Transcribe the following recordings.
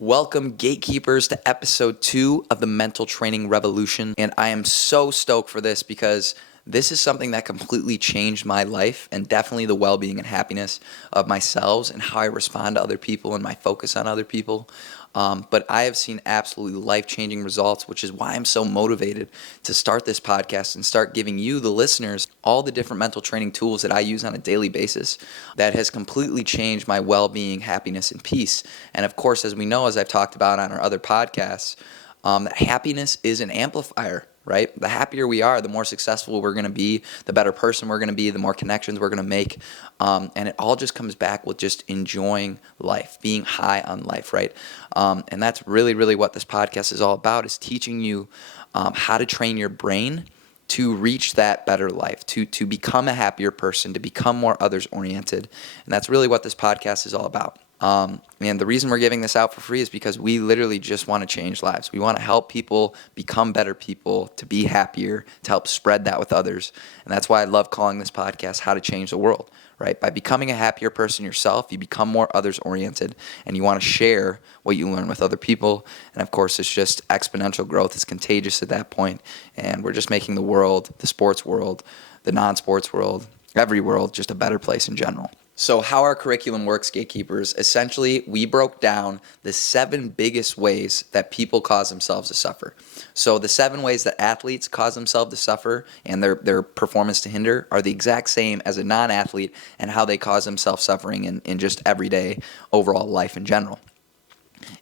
Welcome, gatekeepers, to episode 2 of the Mental Training Revolution. And I am so stoked for this because this is something that completely changed my life and definitely the well-being and happiness of myself and how I respond to other people and my focus on other people. But I have seen absolutely life-changing results, which is why I'm so motivated to start this podcast and start giving you, the listeners, all the different mental training tools that I use on a daily basis that has completely changed my well-being, happiness, and peace. And of course, as we know, as I've talked about on our other podcasts, that happiness is an amplifier, right? The happier we are, the more successful we're going to be, the better person we're going to be, the more connections we're going to make. And it all just comes back with just enjoying life, being high on life, right? And that's really what this podcast is all about, is teaching you how to train your brain to reach that better life, to become a happier person, to become more others-oriented. And that's really what this podcast is all about. And the reason we're giving this out for free is because we literally just want to change lives. We want to help people become better people, to be happier, to help spread that with others. And that's why I love calling this podcast How to Change the World, right? By becoming a happier person yourself, you become more others-oriented, and you want to share what you learn with other people. And of course, it's just exponential growth. It's contagious at that point. And we're just making the world, the sports world, the non-sports world, every world, just a better place in general. So how our curriculum works, gatekeepers, essentially we broke down the 7 biggest ways that people cause themselves to suffer. So the 7 ways that athletes cause themselves to suffer and their performance to hinder are the exact same as a non-athlete and how they cause themselves suffering in just everyday overall life in general.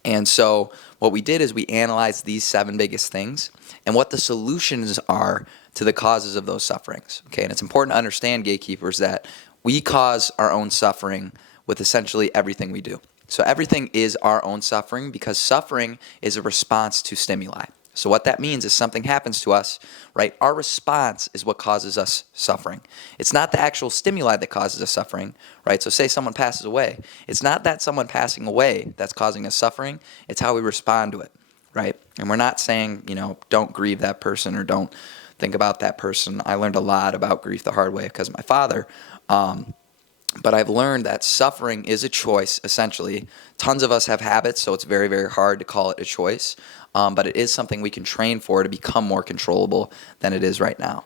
And so what we did is we analyzed these 7 biggest things and what the solutions are to the causes of those sufferings. Okay, and it's important to understand, gatekeepers, that we cause our own suffering with essentially everything we do. So everything is our own suffering because suffering is a response to stimuli. So what that means is something happens to us, right? Our response is what causes us suffering. It's not the actual stimuli that causes us suffering, right? So say someone passes away. It's not that someone passing away that's causing us suffering. It's how we respond to it, right? And we're not saying, don't grieve that person or don't think about that person. I learned a lot about grief the hard way because of my father. But I've learned that suffering is a choice, essentially. Tons of us have habits, so it's very hard to call it a choice. But it is something we can train for to become more controllable than it is right now.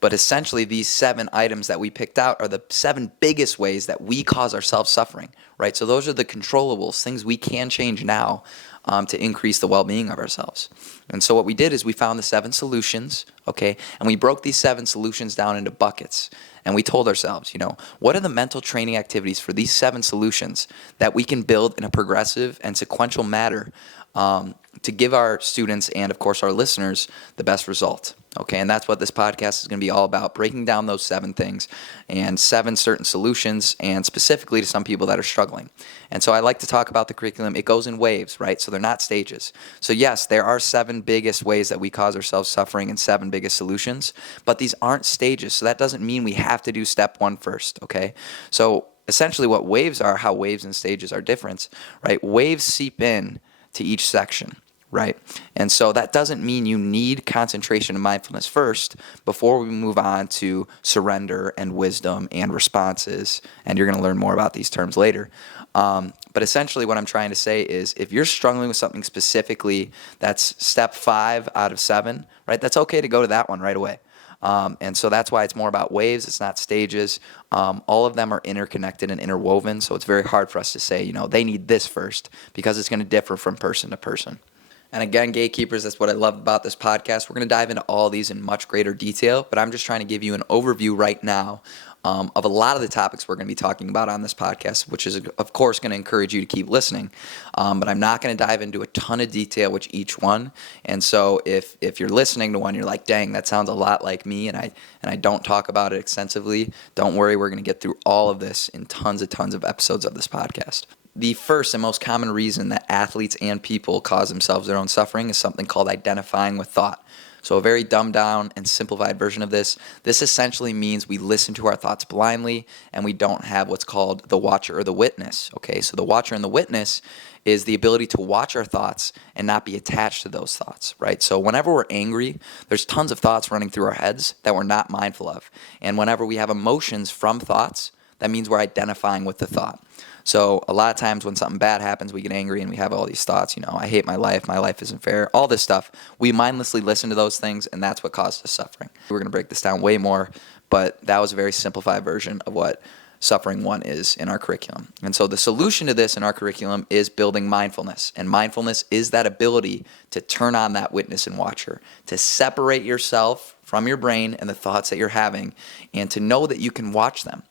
But essentially, these 7 items that we picked out are the 7 biggest ways that we cause ourselves suffering, right? So those are the controllables, things we can change now to increase the well-being of ourselves. And so what we did is we found the 7 solutions, okay? And we broke these 7 solutions down into buckets. And we told ourselves, what are the mental training activities for these 7 solutions that we can build in a progressive and sequential manner to give our students and, of course, our listeners the best result. Okay, and that's what this podcast is going to be all about, breaking down those 7 things and 7 certain solutions, and specifically to some people that are struggling. And so I like to talk about the curriculum. It goes in waves, right? So they're not stages. So yes, there are 7 biggest ways that we cause ourselves suffering and 7 biggest solutions, but these aren't stages. So that doesn't mean we have to do step 1 first, okay? So essentially what waves are, how waves and stages are different, right? Waves seep in to each section, right? And so that doesn't mean you need concentration and mindfulness first before we move on to surrender and wisdom and responses. And you're going to learn more about these terms later. But essentially what I'm trying to say is if you're struggling with something specifically that's step 5 out of 7, right? That's okay to go to that one right away. And so that's why it's more about waves. It's not stages. All of them are interconnected and interwoven. So it's very hard for us to say, they need this first because it's going to differ from person to person. And again, gatekeepers, that's what I love about this podcast. We're going to dive into all these in much greater detail, but I'm just trying to give you an overview right now of a lot of the topics we're going to be talking about on this podcast, which is, of course, going to encourage you to keep listening. But I'm not going to dive into a ton of detail with each one. And so if you're listening to one, you're like, dang, that sounds a lot like me, and I don't talk about it extensively, don't worry, we're going to get through all of this in tons of episodes of this podcast. The first and most common reason that athletes and people cause themselves their own suffering is something called identifying with thought. So a very dumbed down and simplified version of this essentially means we listen to our thoughts blindly and we don't have what's called the watcher or the witness. Okay, so the watcher and the witness is the ability to watch our thoughts and not be attached to those thoughts, right? So whenever we're angry, there's tons of thoughts running through our heads that we're not mindful of. And whenever we have emotions from thoughts, that means we're identifying with the thought. So a lot of times when something bad happens, we get angry and we have all these thoughts, I hate my life isn't fair, all this stuff. We mindlessly listen to those things, and that's what causes us suffering. We're going to break this down way more, but that was a very simplified version of what suffering one is in our curriculum. And so the solution to this in our curriculum is building mindfulness. And mindfulness is that ability to turn on that witness and watcher, to separate yourself from your brain and the thoughts that you're having, and to know that you can watch them.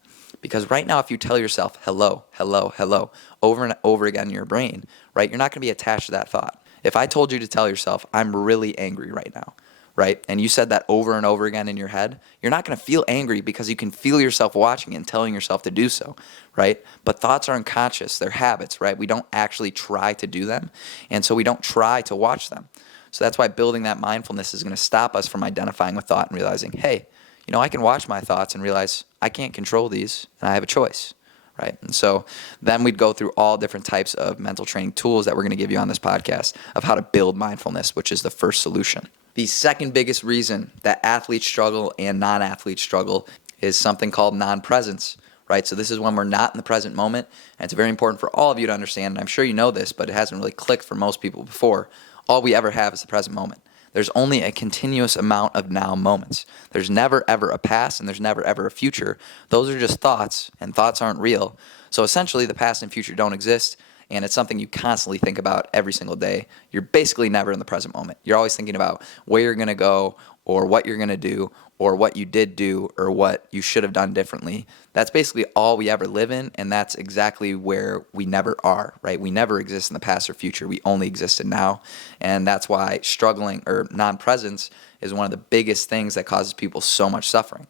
Because right now, if you tell yourself, hello, hello, hello, over and over again in your brain, right, you're not going to be attached to that thought. If I told you to tell yourself, I'm really angry right now, right, and you said that over and over again in your head, you're not going to feel angry because you can feel yourself watching it and telling yourself to do so, right? But thoughts are unconscious. They're habits, right? We don't actually try to do them, and so we don't try to watch them. So that's why building that mindfulness is going to stop us from identifying with thought and realizing, hey, I can watch my thoughts and realize I can't control these and I have a choice, right? And so then we'd go through all different types of mental training tools that we're going to give you on this podcast of how to build mindfulness, which is the first solution. The second biggest reason that athletes struggle and non-athletes struggle is something called non-presence, right? So this is when we're not in the present moment, and it's very important for all of you to understand, and I'm sure you know this, but it hasn't really clicked for most people before. All we ever have is the present moment. There's only a continuous amount of now moments. There's never, ever a past, and there's never, ever a future. Those are just thoughts, and thoughts aren't real. So essentially, the past and future don't exist, and it's something you constantly think about every single day. You're basically never in the present moment. You're always thinking about where you're going to go, or what you're going to do, or what you did do, or what you should have done differently. That's basically all we ever live in, and that's exactly where we never are, right? We never exist in the past or future. We only exist in now, and that's why struggling or non-presence is one of the biggest things that causes people so much suffering.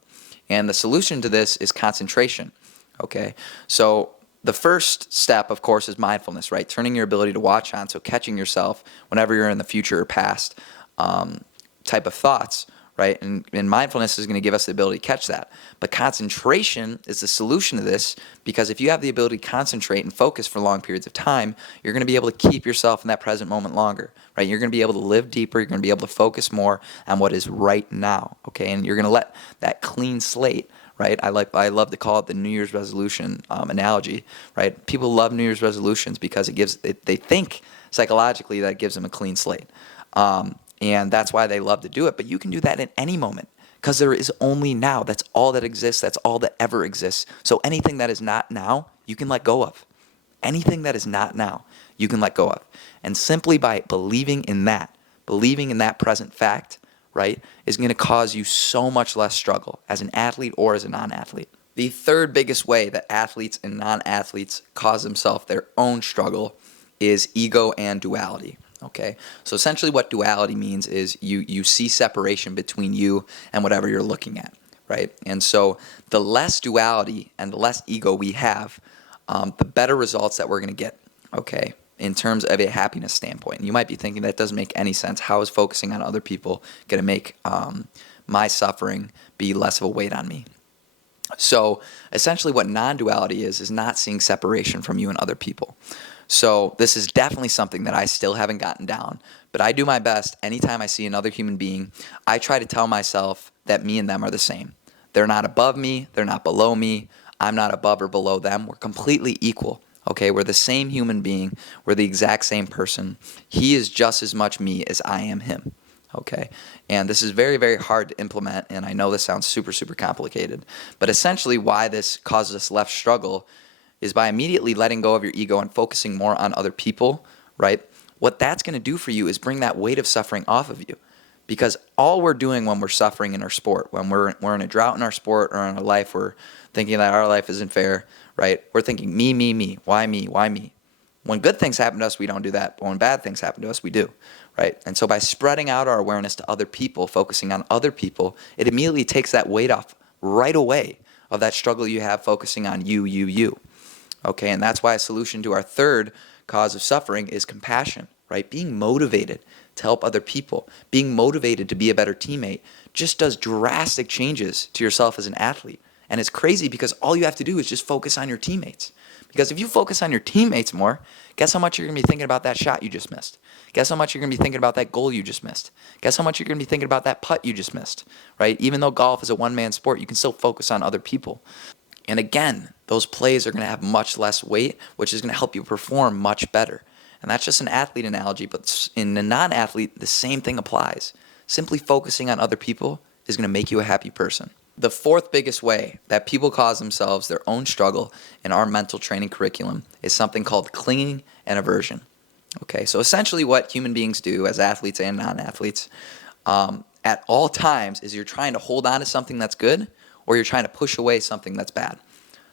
And the solution to this is concentration, okay? So the first step, of course, is mindfulness, right? Turning your ability to watch on, so catching yourself whenever you're in the future or past type of thoughts, right? And mindfulness is going to give us the ability to catch that. But concentration is the solution to this, because if you have the ability to concentrate and focus for long periods of time, you're going to be able to keep yourself in that present moment longer, right? You're going to be able to live deeper. You're going to be able to focus more on what is right now, okay? And you're going to let that clean slate, right? I love to call it the New Year's resolution analogy, right? People love New Year's resolutions because they think psychologically that it gives them a clean slate. And that's why they love to do it. But you can do that at any moment, because there is only now. That's all that exists. That's all that ever exists. So anything that is not now, you can let go of. Anything that is not now, you can let go of. And simply by believing in that present fact, right, is going to cause you so much less struggle as an athlete or as a non-athlete. The third biggest way that athletes and non-athletes cause themselves their own struggle is ego and duality. Okay, so essentially what duality means is you see separation between you and whatever you're looking at, right? And so the less duality and the less ego we have, the better results that we're going to get, okay, in terms of a happiness standpoint. You might be thinking that doesn't make any sense. How is focusing on other people going to make my suffering be less of a weight on me? So essentially what non-duality is not seeing separation from you and other people. So this is definitely something that I still haven't gotten down, but I do my best. Anytime I see another human being, I try to tell myself that me and them are the same. They're not above me. They're not below me. I'm not above or below them. We're completely equal. Okay, we're the same human being. We're the exact same person. He is just as much me as I am him. Okay, and this is very, very hard to implement, and I know this sounds super, super complicated, but essentially why this causes us less struggle is by immediately letting go of your ego and focusing more on other people, right? What that's going to do for you is bring that weight of suffering off of you. Because all we're doing when we're suffering in our sport, when we're in a drought in our sport or in our life, we're thinking that our life isn't fair, right? We're thinking me, me, me. Why me? Why me? When good things happen to us, we don't do that. But when bad things happen to us, we do, right? And so by spreading out our awareness to other people, focusing on other people, it immediately takes that weight off right away of that struggle you have focusing on you. Okay, and that's why a solution to our third cause of suffering is compassion, right? Being motivated to help other people, being motivated to be a better teammate just does drastic changes to yourself as an athlete. And it's crazy because all you have to do is just focus on your teammates. Because if you focus on your teammates more, guess how much you're going to be thinking about that shot you just missed? Guess how much you're going to be thinking about that goal you just missed? Guess how much you're going to be thinking about that putt you just missed, right? Even though golf is a one-man sport, you can still focus on other people. And again, those plays are going to have much less weight, which is going to help you perform much better. And that's just an athlete analogy, but in a non-athlete, the same thing applies. Simply focusing on other people is going to make you a happy person. The fourth biggest way that people cause themselves their own struggle in our mental training curriculum is something called clinging and aversion. Okay, so essentially what human beings do as athletes and non-athletes at all times is you're trying to hold on to something that's good or you're trying to push away something that's bad.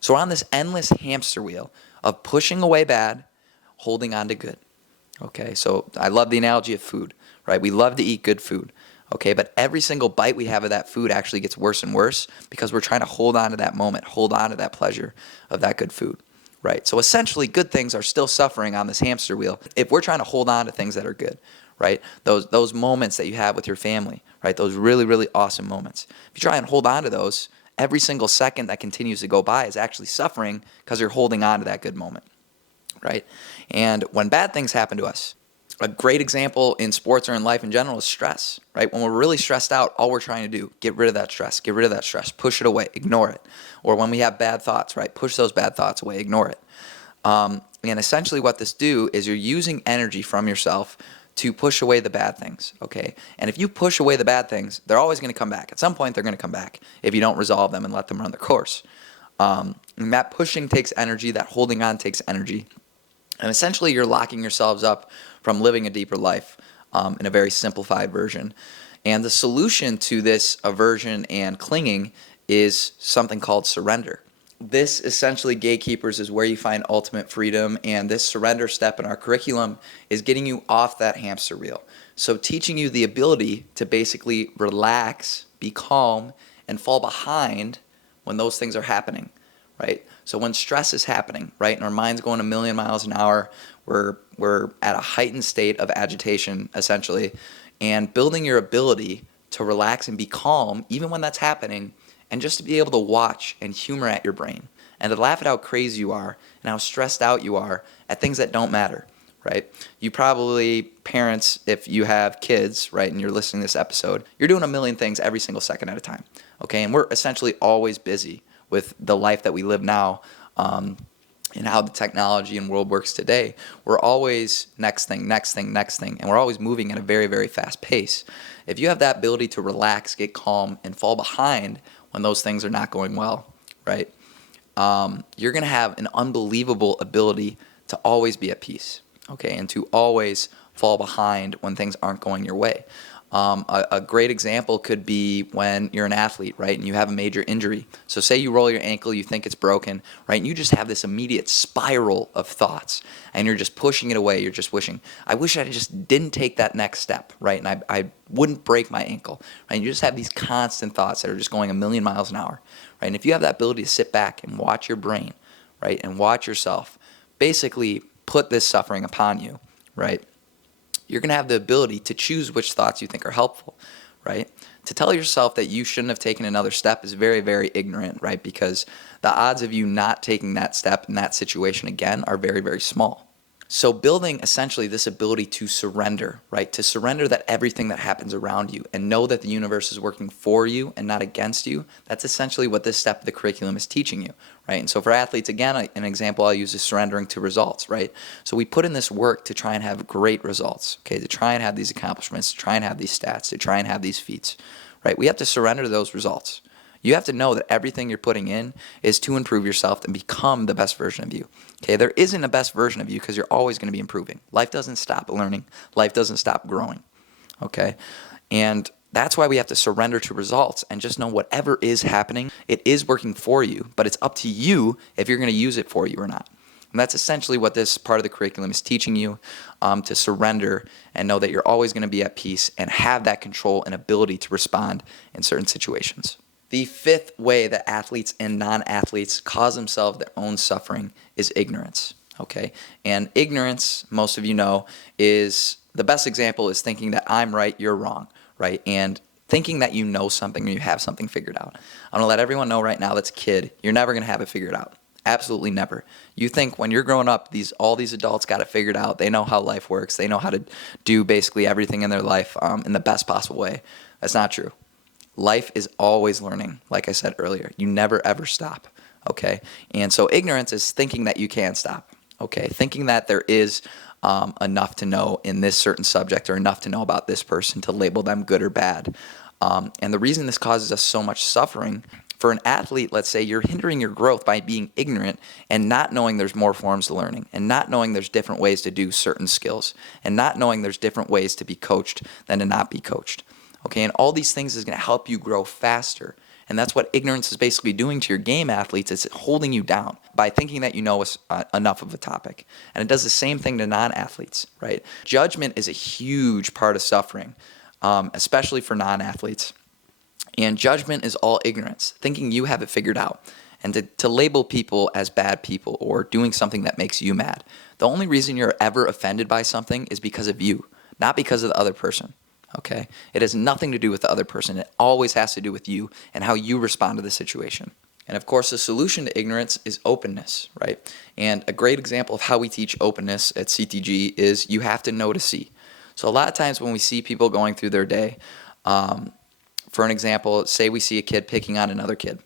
So we're on this endless hamster wheel of pushing away bad, holding on to good. Okay, so I love the analogy of food, right? We love to eat good food. Okay, but every single bite we have of that food actually gets worse and worse because we're trying to hold on to that moment, hold on to that pleasure of that good food, right? So essentially, good things are still suffering on this hamster wheel if we're trying to hold on to things that are good, right? Those moments that you have with your family, right? Those really, really awesome moments. If you try and hold on to those, every single second that continues to go by is actually suffering because you're holding on to that good moment, right? And when bad things happen to us, a great example in sports or in life in general is stress, right? When we're really stressed out, all we're trying to do, get rid of that stress, push it away, ignore it. Or when we have bad thoughts, right? Push those bad thoughts away, ignore it. And essentially what this do is you're using energy from yourself to push away the bad things, okay? And if you push away the bad things, they're always going to come back. At some point, they're going to come back if you don't resolve them and let them run their course. And that pushing takes energy, that holding on takes energy. And essentially, you're locking yourselves up from living a deeper life in a very simplified version. And the solution to this aversion and clinging is something called surrender. This essentially, gatekeepers, is where you find ultimate freedom. And this surrender step in our curriculum is getting you off that hamster wheel. So teaching you the ability to basically relax, be calm, and fall behind when those things are happening, right? So when stress is happening, right, and our mind's going a million miles an hour, we're at a heightened state of agitation, essentially, and building your ability to relax and be calm, even when that's happening, and just to be able to watch and humor at your brain, and to laugh at how crazy you are and how stressed out you are at things that don't matter, right? You probably, parents, if you have kids, right, and you're listening to this episode, you're doing a million things every single second at a time, okay? And we're essentially always busy with the life that we live now, and how the technology and world works today. We're always next thing, and we're always moving at a very, very fast pace. If you have that ability to relax, get calm, and fall behind when those things are not going well, right, you're going to have an unbelievable ability to always be at peace, okay, and to always fall behind when things aren't going your way. A great example could be when you're an athlete, right, and you have a major injury. So say you roll your ankle, you think it's broken, right, and you just have this immediate spiral of thoughts, and you're just pushing it away. You're just wishing, I wish I just didn't take that next step, right, and I wouldn't break my ankle, right, and you just have these constant thoughts that are just going a million miles an hour, right, and if you have that ability to sit back and watch your brain, right, and watch yourself basically put this suffering upon you, right, you're going to have the ability to choose which thoughts you think are helpful, right? To tell yourself that you shouldn't have taken another step is very, very ignorant, right? Because the odds of you not taking that step in that situation again are very, very small. So building essentially this ability to surrender, right? To surrender that everything that happens around you and know that the universe is working for you and not against you, that's essentially what this step of the curriculum is teaching you, right? And so for athletes, again, an example I'll use is surrendering to results, right? So we put in this work to try and have great results, okay? To try and have these accomplishments, to try and have these stats, to try and have these feats, right? We have to surrender to those results. You have to know that everything you're putting in is to improve yourself and become the best version of you. Okay, there isn't a best version of you because you're always going to be improving. Life doesn't stop learning. Life doesn't stop growing. Okay, and that's why we have to surrender to results and just know whatever is happening, it is working for you, but it's up to you if you're going to use it for you or not. And that's essentially what this part of the curriculum is teaching you, to surrender and know that you're always going to be at peace and have that control and ability to respond in certain situations. The fifth way that athletes and non-athletes cause themselves their own suffering is ignorance, okay? And ignorance, most of you know, is the best example is thinking that I'm right, you're wrong, right? And thinking that you know something or you have something figured out. I'm going to let everyone know right now that's a kid, you're never going to have it figured out. Absolutely never. You think when you're growing up, all these adults got it figured out. They know how life works. They know how to do basically everything in their life in the best possible way. That's not true. Life is always learning, like I said earlier. You never, ever stop, okay? And so ignorance is thinking that you can stop, okay? Thinking that there is enough to know in this certain subject or enough to know about this person to label them good or bad. And the reason this causes us so much suffering, for an athlete, let's say you're hindering your growth by being ignorant and not knowing there's more forms to learning and not knowing there's different ways to do certain skills and not knowing there's different ways to be coached than to not be coached. Okay, and all these things is going to help you grow faster. And that's what ignorance is basically doing to your game athletes. It's holding you down by thinking that you know enough of a topic. And it does the same thing to non-athletes, right? Judgment is a huge part of suffering, especially for non-athletes. And judgment is all ignorance, thinking you have it figured out. And to label people as bad people or doing something that makes you mad. The only reason you're ever offended by something is because of you, not because of the other person. Okay? It has nothing to do with the other person. It always has to do with you and how you respond to the situation. And of course, the solution to ignorance is openness, right? And a great example of how we teach openness at CTG is you have to know to see. So a lot of times when we see people going through their day, for an example, say we see a kid picking on another kid.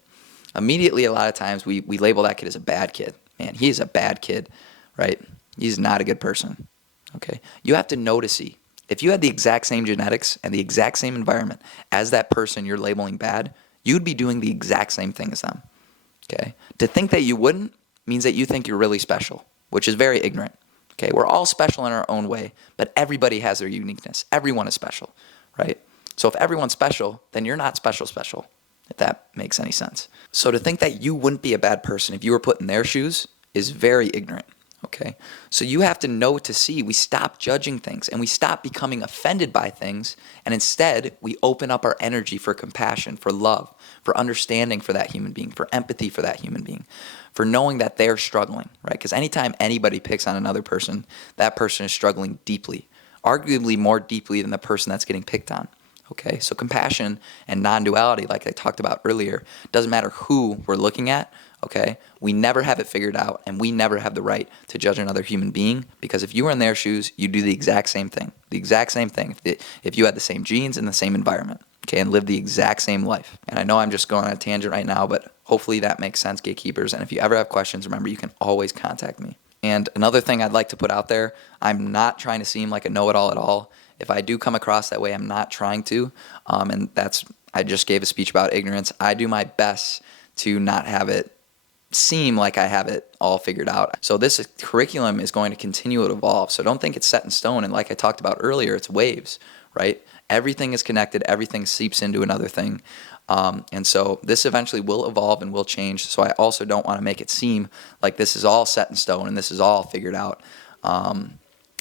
Immediately, a lot of times, we label that kid as a bad kid. Man, he is a bad kid, right? He's not a good person, okay? You have to know to see. If you had the exact same genetics and the exact same environment as that person you're labeling bad, you'd be doing the exact same thing as them, okay? To think that you wouldn't means that you think you're really special, which is very ignorant, okay? We're all special in our own way, but everybody has their uniqueness. Everyone is special, right? So if everyone's special, then you're not special, if that makes any sense. So to think that you wouldn't be a bad person if you were put in their shoes is very ignorant, okay? So you have to know to see. We stop judging things and we stop becoming offended by things, and instead we open up our energy for compassion, for love, for understanding for that human being, for empathy for that human being, for knowing that they're struggling, right? Because anytime anybody picks on another person, that person is struggling deeply, arguably more deeply than the person that's getting picked on. Okay, so compassion and non-duality, like I talked about earlier, doesn't matter who we're looking at, okay? We never have it figured out, and we never have the right to judge another human being, because if you were in their shoes, you'd do the exact same thing. If you had the same genes and the same environment, okay, and lived the exact same life. And I know I'm just going on a tangent right now, but hopefully that makes sense, gatekeepers. And if you ever have questions, remember, you can always contact me. And another thing I'd like to put out there, I'm not trying to seem like a know-it-all at all. If I do come across that way, I'm not trying to. I just gave a speech about ignorance. I do my best to not have it seem like I have it all figured out. So this curriculum is going to continue to evolve. So don't think it's set in stone. And like I talked about earlier, it's waves, right? Everything is connected. Everything seeps into another thing. And so this eventually will evolve and will change. So I also don't want to make it seem like this is all set in stone and this is all figured out.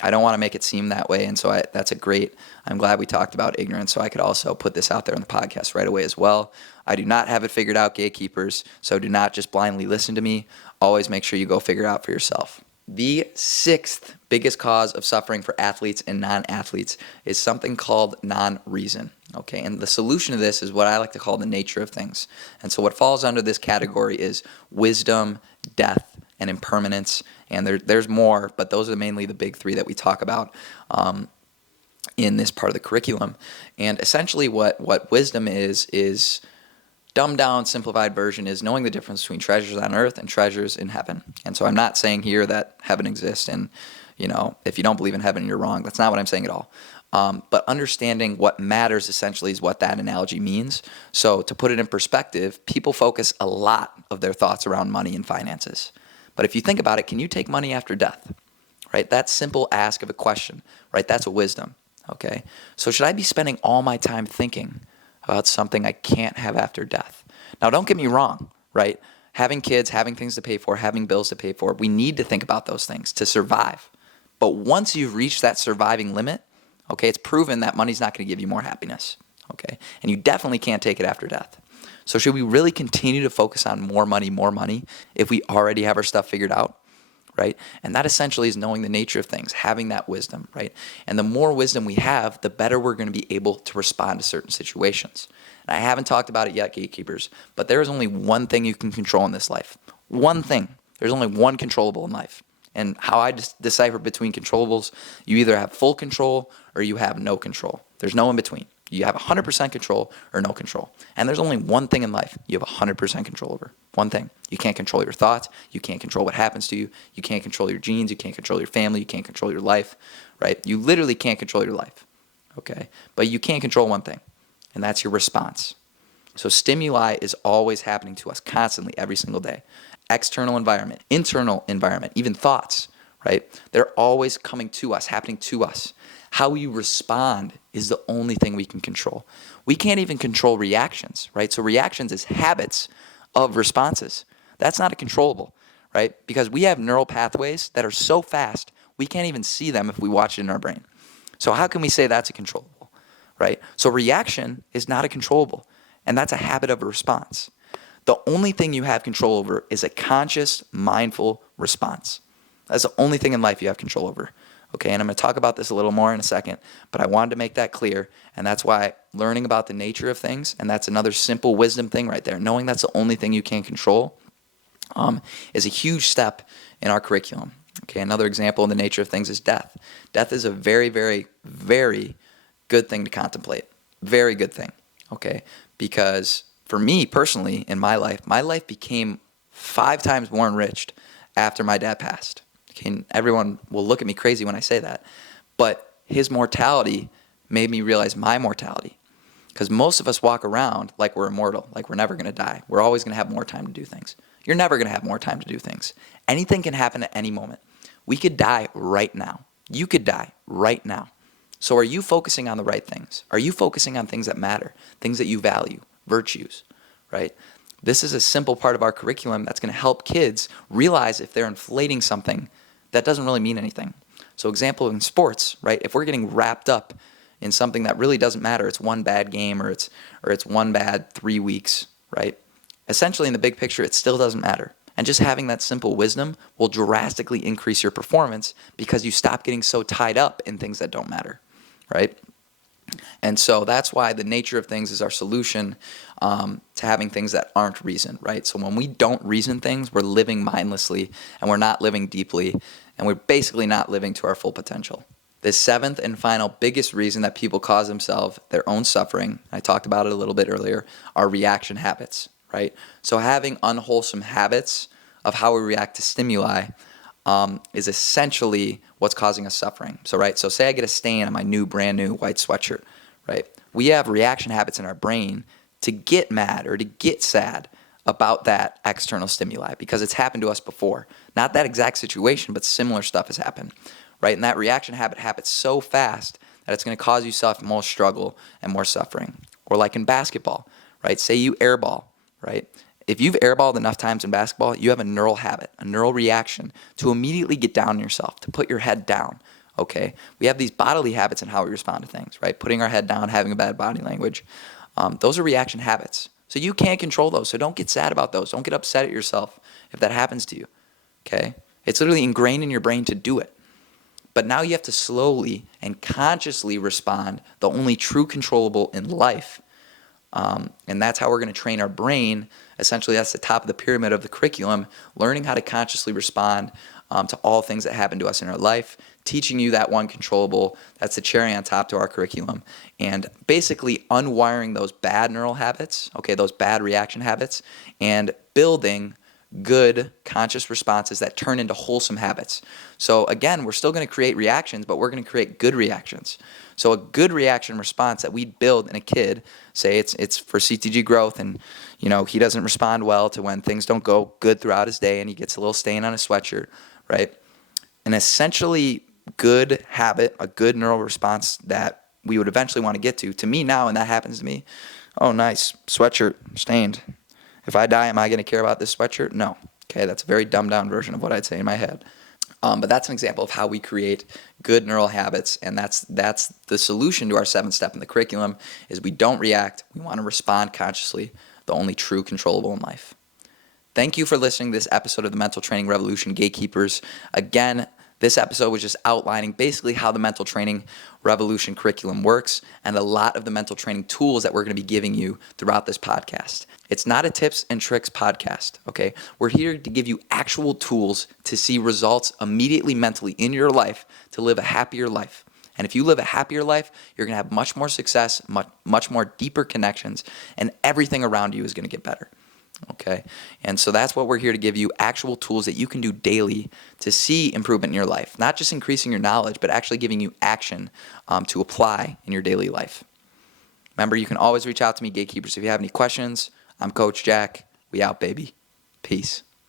I don't want to make it seem that way, and so I'm glad we talked about ignorance, so I could also put this out there on the podcast right away as well. I do not have it figured out, gatekeepers, so do not just blindly listen to me. Always make sure you go figure it out for yourself. The sixth biggest cause of suffering for athletes and non-athletes is something called non-reason, okay? And the solution to this is what I like to call the nature of things. And so what falls under this category is wisdom, death, and impermanence, and there's more, but those are mainly the big three that we talk about in this part of the curriculum. And essentially what wisdom is dumbed down, simplified version is knowing the difference between treasures on earth and treasures in heaven. And so I'm not saying here that heaven exists, and if you don't believe in heaven, you're wrong. That's not what I'm saying at all. But understanding what matters essentially is what that analogy means. So to put it in perspective, people focus a lot of their thoughts around money and finances. But if you think about it, can you take money after death? Right? That simple ask of a question, right? That's a wisdom, okay? So should I be spending all my time thinking about something I can't have after death? Now, don't get me wrong, right? Having kids, having things to pay for, having bills to pay for, we need to think about those things to survive. But once you've reached that surviving limit, okay, it's proven that money's not going to give you more happiness, okay? And you definitely can't take it after death. So should we really continue to focus on more money, if we already have our stuff figured out, right? And that essentially is knowing the nature of things, having that wisdom, right? And the more wisdom we have, the better we're going to be able to respond to certain situations. And I haven't talked about it yet, gatekeepers, but there is only one thing you can control in this life. One thing. There's only one controllable in life. And how I decipher between controllables, you either have full control or you have no control. There's no in between. You have 100% control or no control. And there's only one thing in life you have 100% control over. One thing. You can't control your thoughts. You can't control what happens to you. You can't control your genes. You can't control your family. You can't control your life, right? You literally can't control your life, okay? But you can control one thing, and that's your response. So stimuli is always happening to us constantly every single day. External environment, internal environment, even thoughts, right? They're always coming to us, happening to us. How we respond is the only thing we can control. We can't even control reactions, right? So reactions is habits of responses. That's not a controllable, right? Because we have neural pathways that are so fast, we can't even see them if we watch it in our brain. So how can we say that's a controllable, right? So reaction is not a controllable, and that's a habit of a response. The only thing you have control over is a conscious, mindful response. That's the only thing in life you have control over. Okay, and I'm going to talk about this a little more in a second, but I wanted to make that clear, and that's why learning about the nature of things, and that's another simple wisdom thing right there, knowing that's the only thing you can control, is a huge step in our curriculum. Okay, another example in the nature of things is death. Death is a very, very, very good thing to contemplate. Very good thing, okay? Because for me personally, in my life became 5 times more enriched after my dad passed. Okay, and everyone will look at me crazy when I say that, but his mortality made me realize my mortality. Because most of us walk around like we're immortal, like we're never going to die. We're always going to have more time to do things. You're never going to have more time to do things. Anything can happen at any moment. We could die right now. You could die right now. So are you focusing on the right things? Are you focusing on things that matter, things that you value, virtues, right? This is a simple part of our curriculum that's going to help kids realize if they're inflating something that doesn't really mean anything. So example in sports, right? If we're getting wrapped up in something that really doesn't matter, it's one bad game or it's one bad 3 weeks, right? Essentially in the big picture, it still doesn't matter. And just having that simple wisdom will drastically increase your performance because you stop getting so tied up in things that don't matter, right? And so that's why the nature of things is our solution to having things that aren't reasoned, right? So when we don't reason things, we're living mindlessly and we're not living deeply and we're basically not living to our full potential. The 7th and final biggest reason that people cause themselves their own suffering, I talked about it a little bit earlier, are reaction habits, right? So having unwholesome habits of how we react to stimuli is essentially what's causing us suffering. So, right, so say I get a stain on my brand new white sweatshirt, right? We have reaction habits in our brain to get mad or to get sad about that external stimuli because it's happened to us before. Not that exact situation, but similar stuff has happened, right? And that reaction habit happens so fast that it's going to cause you more struggle and more suffering. Or like in basketball, right? Say you airball, right? If you've airballed enough times in basketball, you have a neural habit, a neural reaction to immediately get down on yourself, to put your head down, okay? We have these bodily habits in how we respond to things, right? Putting our head down, having a bad body language. Those are reaction habits. So you can't control those, so don't get sad about those. Don't get upset at yourself if that happens to you, okay? It's literally ingrained in your brain to do it. But now you have to slowly and consciously respond, the only true controllable in life. And that's how we're going to train our brain. Essentially, that's the top of the pyramid of the curriculum, learning how to consciously respond to all things that happen to us in our life, teaching you that one controllable. That's the cherry on top to our curriculum. And basically unwiring those bad neural habits, okay, those bad reaction habits, and building good conscious responses that turn into wholesome habits. So again, we're still going to create reactions, but we're going to create good reactions. So a good reaction response that we build in a kid, say it's for CTG growth and he doesn't respond well to when things don't go good throughout his day and he gets a little stain on his sweatshirt, right? An essentially good habit, a good neural response that we would eventually want to get to me now, and that happens to me. Oh, nice, sweatshirt stained. If I die, am I going to care about this sweatshirt? No. Okay, that's a very dumbed down version of what I'd say in my head. But that's an example of how we create good neural habits, and that's the solution to our 7th step in the curriculum is we don't react, we want to respond consciously, the only true controllable in life. Thank you for listening to this episode of the Mental Training Revolution Gatekeepers. Again, this episode was just outlining basically how the Mental Training Revolution curriculum works and a lot of the mental training tools that we're going to be giving you throughout this podcast. It's not a tips and tricks podcast, okay? We're here to give you actual tools to see results immediately mentally in your life to live a happier life. And if you live a happier life, you're going to have much more success, much more deeper connections, and everything around you is going to get better. Okay. And so that's what we're here to give you, actual tools that you can do daily to see improvement in your life, not just increasing your knowledge, but actually giving you action to apply in your daily life. Remember, you can always reach out to me, Gatekeepers, if you have any questions. I'm Coach Jack. We out, baby. Peace.